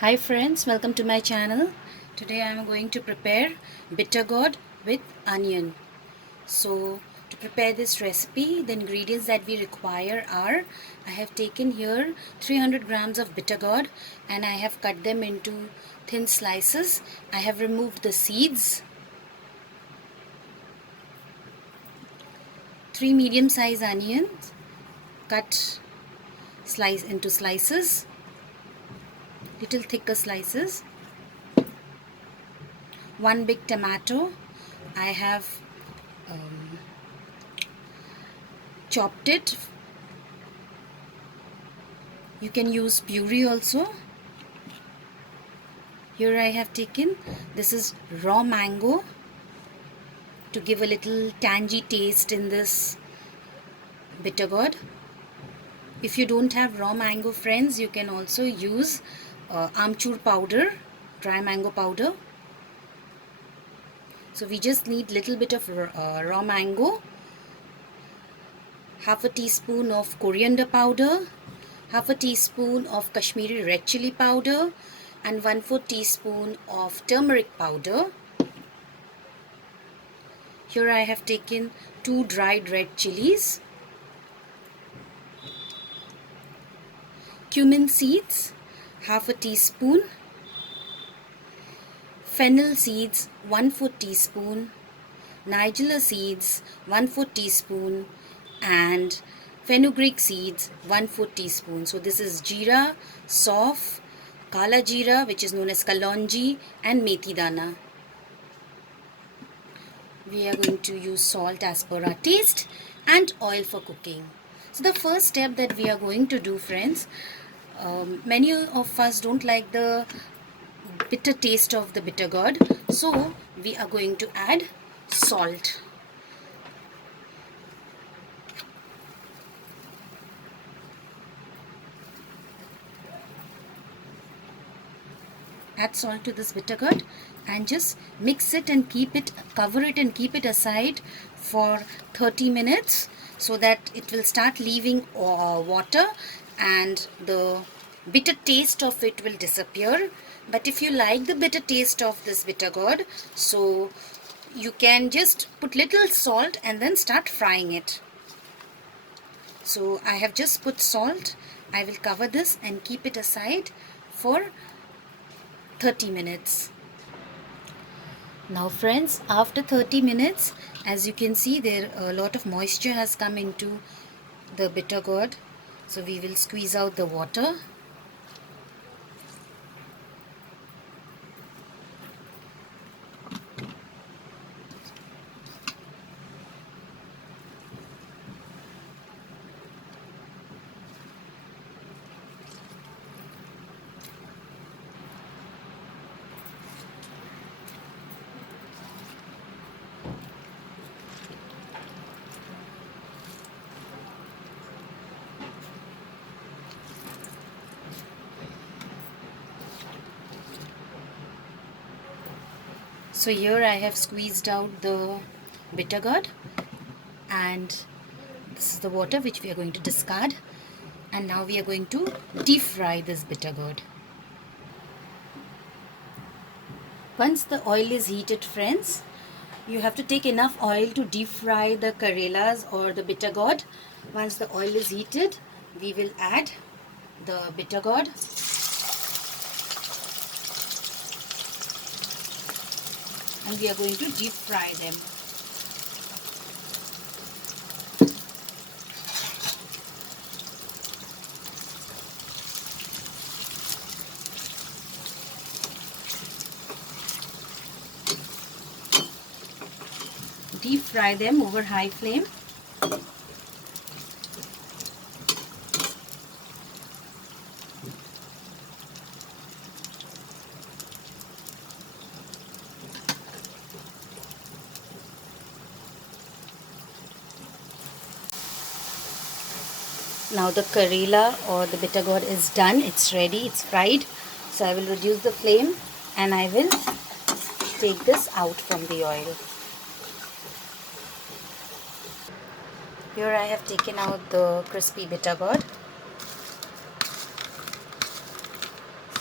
Hi friends, welcome to my channel. Today I am going to prepare bitter gourd with onion. So to prepare this recipe, the ingredients that we require are, I have taken here 300 grams of bitter gourd and I have cut them into thin slices. I have removed the seeds, 3 medium size onions cut into slices, little thicker slices, 1 big tomato. I have chopped it. You can use puree also. Here I have taken, this is raw mango to give a little tangy taste in this bitter gourd. If you don't have raw mango, friends, you can also use amchur powder, dry mango powder. So we just need little bit of raw mango, half a teaspoon of coriander powder, half a teaspoon of Kashmiri red chili powder, and 1/4 teaspoon of turmeric powder. Here I have taken 2 dried red chilies, cumin seeds, half a teaspoon, fennel seeds, 1/4 teaspoon, nigella seeds, 1/4 teaspoon, and fenugreek seeds, 1/4 teaspoon. So this is jeera, sauf, kala jeera, which is known as kalonji, and methi dana. We are going to use salt as per our taste and oil for cooking. So the first step that we are going to do, friends, many of us don't like the bitter taste of the bitter gourd, so we are going to add salt. Add salt to this bitter gourd and just mix it and cover it and keep it aside for 30 minutes so that it will start leaving water and the bitter taste of it will disappear. But if you like the bitter taste of this bitter gourd, so you can just put little salt and then start frying it. So I have just put salt. I will cover this and keep it aside for 30 minutes. Now friends, after 30 minutes, as you can see, there a lot of moisture has come into the bitter gourd. So we will squeeze out the water. So here I have squeezed out the bitter gourd and this is the water which we are going to discard, and now we are going to deep fry this bitter gourd. Once the oil is heated, friends, you have to take enough oil to deep fry the karelas or the bitter gourd. Once the oil is heated, we will add the bitter gourd. And we are going to deep fry them. Deep fry them over high flame. Now the Karela or the bitter gourd is done. It's ready. It's fried. So I will reduce the flame and I will take this out from the oil. Here I have taken out the crispy bitter gourd.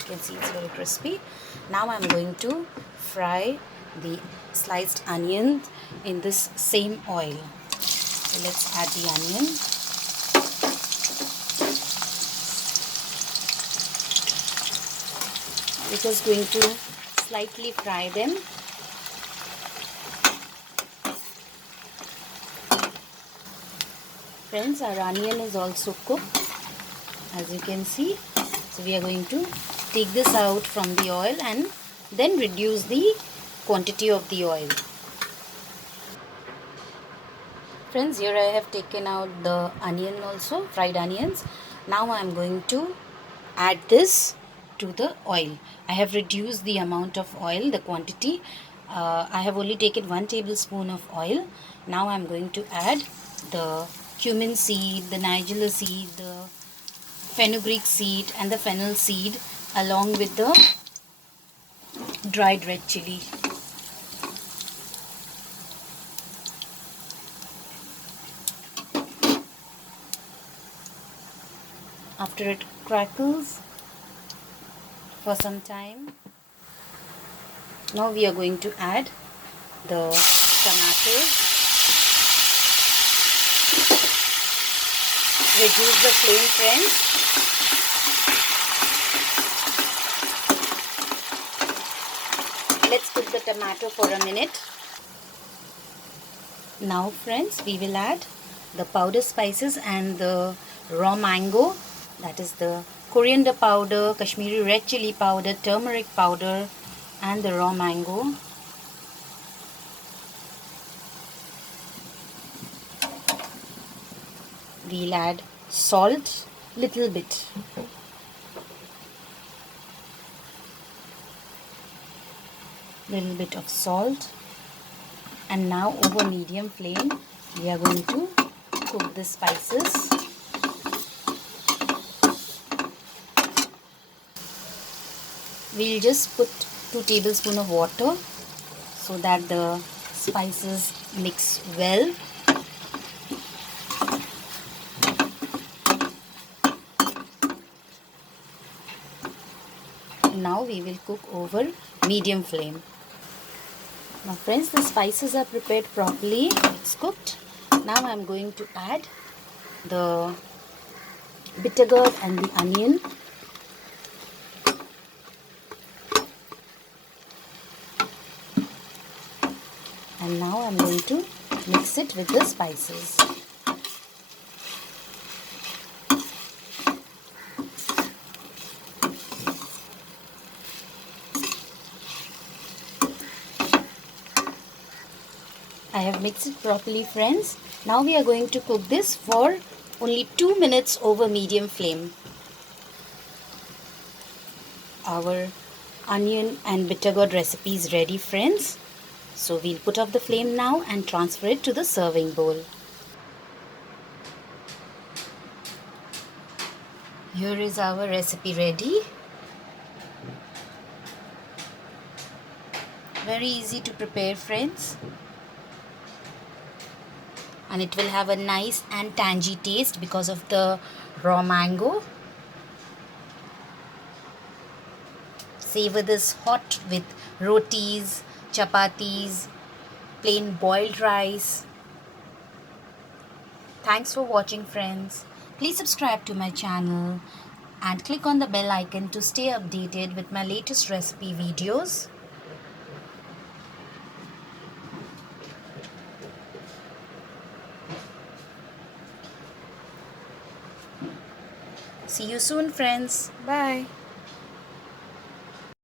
You can see it's very crispy. Now I'm going to fry the sliced onion in this same oil. So let's add the onion. We're just going to slightly fry them. Friends, our onion is also cooked, as you can see. So we are going to take this out from the oil and then reduce the quantity of the oil. Friends, here I have taken out the onion also, fried onions. Now I am going to add this to the oil. I have reduced the amount of oil, the quantity. I have only taken 1 tablespoon of oil. Now I am going to add the cumin seed, the nigella seed, the fenugreek seed and the fennel seed along with the dried red chili. After it crackles for some time, now we are going to add the tomatoes. Reduce the flame, friends. Let's cook the tomato for a minute. Now friends, we will add the powder spices and the raw mango. That is the coriander powder, Kashmiri red chili powder, turmeric powder and the raw mango. We'll add salt, little bit. Little bit of salt. And now over medium flame, we are going to cook the spices. We'll just put 2 tablespoons of water so that the spices mix well. Now we will cook over medium flame. Now friends, the spices are prepared properly. It's cooked. Now I am going to add the bitter gourd and the onion. And now I am going to mix it with the spices. I have mixed it properly, friends. Now we are going to cook this for only 2 minutes over medium flame. Our onion and bitter gourd recipe is ready, friends. So we'll put off the flame now and transfer it to the serving bowl. Here is our recipe ready. Very easy to prepare, friends. And it will have a nice and tangy taste because of the raw mango. Savor this hot with rotis, chapatis, plain boiled rice. Thanks for watching, friends. Please subscribe to my channel and click on the bell icon to stay updated with my latest recipe videos. See you soon, friends. Bye.